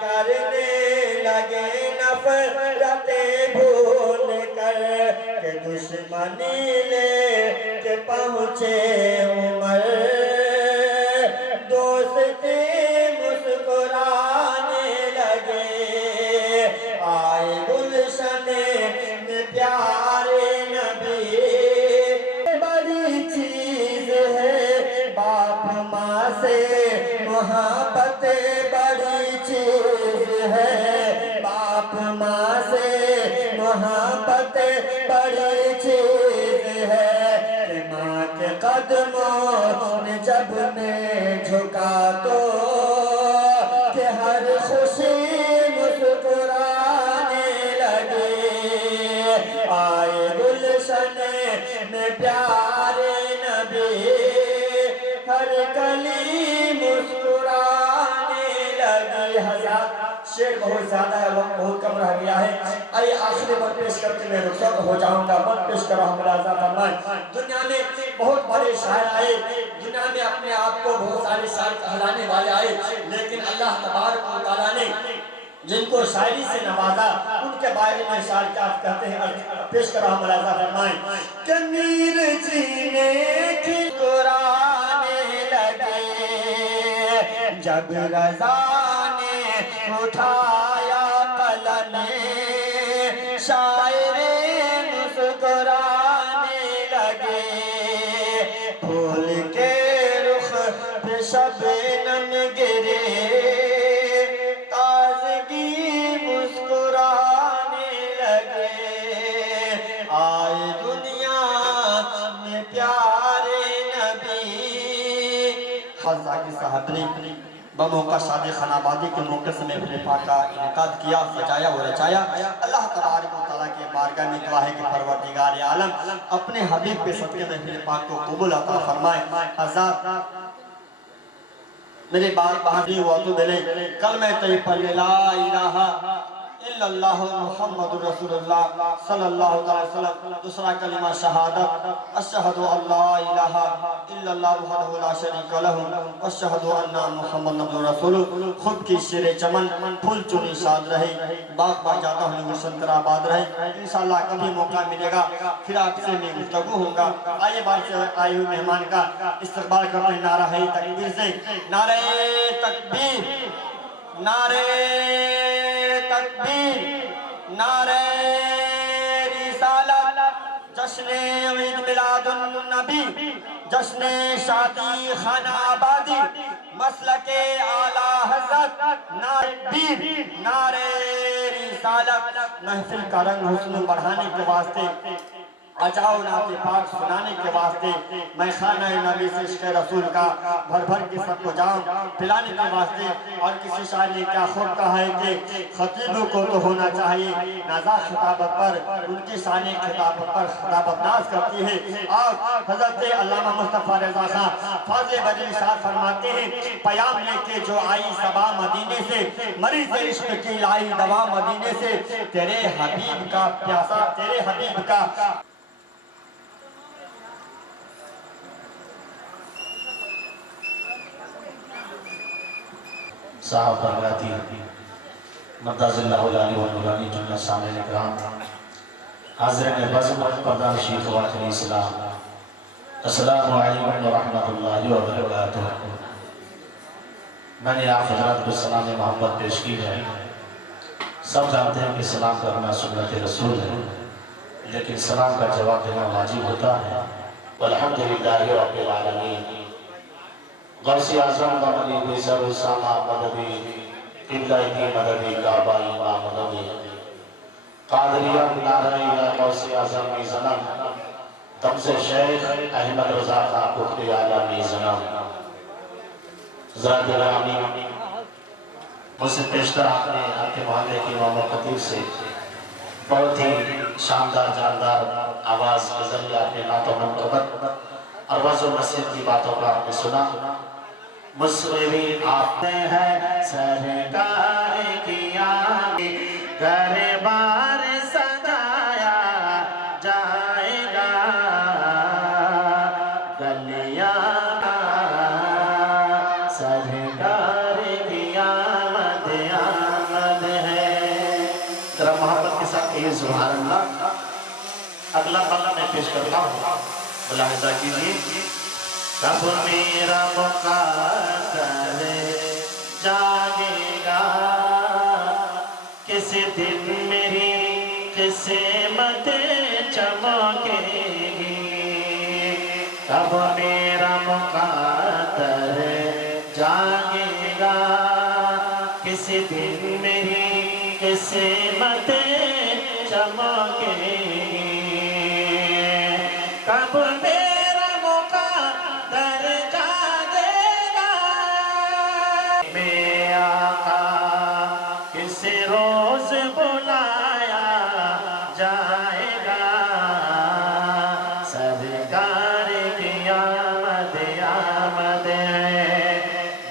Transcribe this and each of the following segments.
کرنے لگے نفرتیں بھول کر کہ دشمنی لے کے پہنچے عمر دوستی مسکرانے لگے آئے گلشن میں پیارے نبی بڑی چیز ہے باپ ماں سے محبت بڑی چیز ہے باپ ماں سے محبت بڑی چیز ہے کہ ماں کے قدموں میں جب میں جھکا تو کہ ہر خوشی مسکرانے لگے آئے گلشن میں پیارے نبی ہر کلی مسکرانے لگی حضرات شعر بہت زیادہ ہے وقت بہت کم رہ گیا ہے آئیے آخری وقت پیش کر کے میں رخصت ہو جاؤں گا وقت پیش کرو ملاحظہ فرمائیں دنیا میں بہت بڑے شاعر آئے دنیا میں اپنے آپ کو بہت سارے شاعر کہلانے والے آئے لیکن اللہ تبارک و تعالیٰ نے جن کو شاعری سے نوازا ان کے بارے میں شاعر کیا کہتے ہیں پیش کرو ملاحظہ فرمائیں کہ میر جینے کی قرانے لگے جب رضا نے اٹھایا قلم شاعر مسکرانے لگے پھول کے رخ پہ شبنم گرے تازگی مسکرانے لگے آئے دنیا میں پیارے نبی حضرت کی صاحب نے بموقع شادی خانابادی کے موقع سے محفل پاک کا انعقاد کیا سجایا و رچایا اللہ تبارک و تعالیٰ کے بارگاہ میں دعا ہے کہ پروردگار عالم اپنے حبیب پہ صدقے محفل پاک کو قبول عطا فرمائے حضرات میرے بات بہادری وعدو دلے کلمہ طیب پڑھ لے لا الہ الا اللہ محمد رسول اللہ صلی اللہ علیہ وسلم دوسرا کلمہ شہادت اشہد ان لا الہ الا اللہ وحدہ لا شریک لہ واشہد ان محمد رسول خود کی شیر چمن پھول چنی شاد رہے باغ باغ جاتا ہوں گلشن تر آباد رہے انشاءاللہ کبھی موقع ملے گا پھر آپ سے میں گفتگو ہوں گا آئیے بات سے آئے ہوئے مہمان کا استقبال کرتے ہیں نعرہ تکبیر سے نعرہ تکبیر نعرہ تکبیر نعرہ رسالت جشن عید میلاد النبی جشن شادی خانہ آبادی مسلک اعلیٰ حضرت نعرہ تکبیر نعرہ رسالت محفل کا رنگ حسن بڑھانے کے واسطے اجاؤ نعت پاک سنانے کے واسطے میں خانہ نبی سے عشق رسول کا بھر بھر کے سب کو جام پلانے کے واسطے اور کسی شاعر نے کیا خوب کہا ہے کہ خطیبوں کو تو ہونا چاہیے نازا خطابت پر ان کی شان خطابت پر خطابت ناز کرتی ہے اور حضرت علامہ مصطفیٰ رضا خان فاضل بدری ارشاد فرماتے ہیں پیام لے کے جو آئی صبا مدینے سے مریض عشق کی لائی دوا مدینے سے تیرے حبیب کا پیاسا تیرے حبیب کا صاحب حضراتی مداز اللہ علیہ ونورانی جملہ سامعین اکرام حاضرین بزم پردہ شیخ خواتین اسلام السلام علیکم ورحمۃ اللہ وبرکاتہ میں نے آپ حضرات کو سلام محمد پیش کی ہے سب جانتے ہیں کہ سلام کرنا سنت رسول ہے لیکن سلام کا جواب دینا واجب ہوتا ہے والحمدللہ رب العالمین غوثی اعظم مددی بیسر سامہ مددی قبلہ مددی کعبہ امام مددی قادریہ نعرہ غوثی اعظم کی زنم تمز شیخ احمد رضا خان پتری عالمی زنم ذات گرامی مجھ سے پیشتر آپ نے آپ کے محلے کی امام خطیب سے بہت ہی شاندار جاندار آواز کے ذریعے آپ نے نعت و منقبت اور وعظ و نصیحت کی باتوں کا آپ نے سنا مجھ سے بھی آپ نے ہے سرکار کی آگے دربار سجایا جائے گا گلیاں سرکار کی آمد ذرا محبت کے ساتھ کہیے سبحان اللہ۔ اگلا بلا میں پیش کرتا ہوں، ملاحظہ کیجیے۔ کب میرا مقدر جاگے گا، کس دن میری قسمت چمکے گی، کب میرا مقدر جاگے گا، کس دن میری قسمت چمکے گی، کب میرا مقدر جاگے گا، میں آقا کس روز بلایا جائے گا، سرکار کی آمد آمد ہے،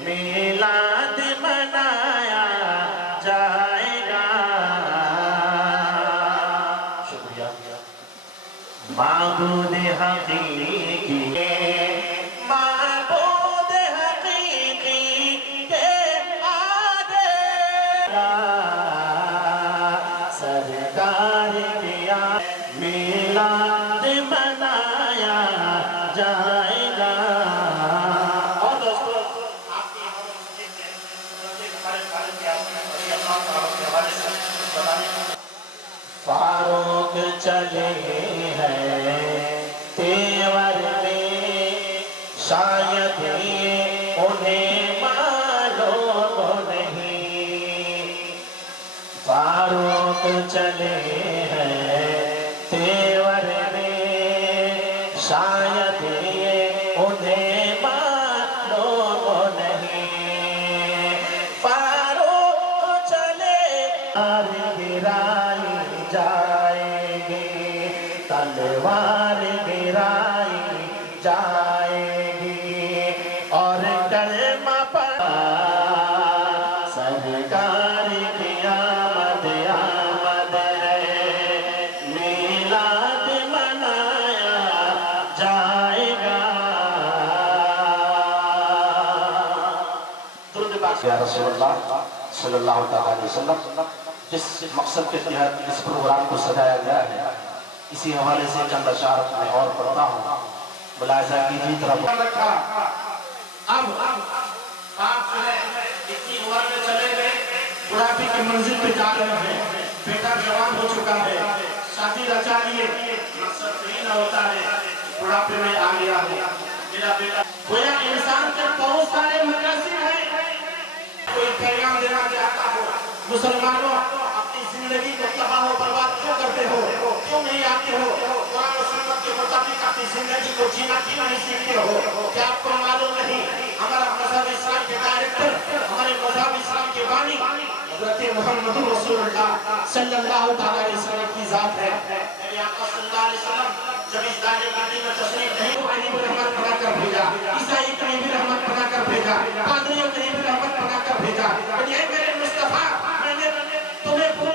میلاد منایا جائے گا۔ شکریہ۔ معبود حقیقی معبود حقیقی کے آدھے سرکار کیا میلاد منایا جائے گا۔ اور دوستو آپ کی فاروق چلے ہیں تیور میں، شاید انہیں معلوم نہیں، فاروق چلے ہیں تیور میں، شاید انہیں معلوم نہیں، فاروق چلے اور گرائی جائے گی، تلوار گرائی جائے گی، اور کلمہ پڑھا سرکار کی آمد آمد ہے، میلاد منایا جائے گا۔ درود پاک یا رسول اللہ صلی اللہ علیہ وسلم۔ جس مقصد کے تحت اس پروگرام کو سجایا گیا ہے، اسی حوالے سے چند اشعار میں اور پڑھتا ہوں، ملاحظہ کیجیے طرف رکھا۔ اب آپ جو ہے اتنی عمر میں چلے گئے، بڑھاپے کی منزل پہ جا رہے ہیں، بیٹا جوان ہو چکا ہے، شادی رچا لیے، مقصد نہیں نہ ہوتا ہے، بڑھاپے میں آ گیا ہے میرا بیٹا۔ گویا انسان کے بہت سارے مقاصد ہیں، کوئی پیغام دینا چاہتا ہو، مسلمانوں اپنی زندگی کو تباہ و برباد کیوں کرتے ہو، کیوں نہیں آتے ہو قرآن و سنت کے مطابق اپنی زندگی کو جینا کیوں نہیں سیکھتے ہو؟ کیا آپ کو معلوم نہیں ہمارا مذہب اسلام کے ڈائریکٹر، ہمارے مذہب اسلام کے بانی حضرت محمد رسول اللہ صلی اللہ علیہ وسلم کی ذات ہے۔ میرے آقا صلی اللہ علیہ وسلم جب اس دائرے مدینہ میں تشریف نہیں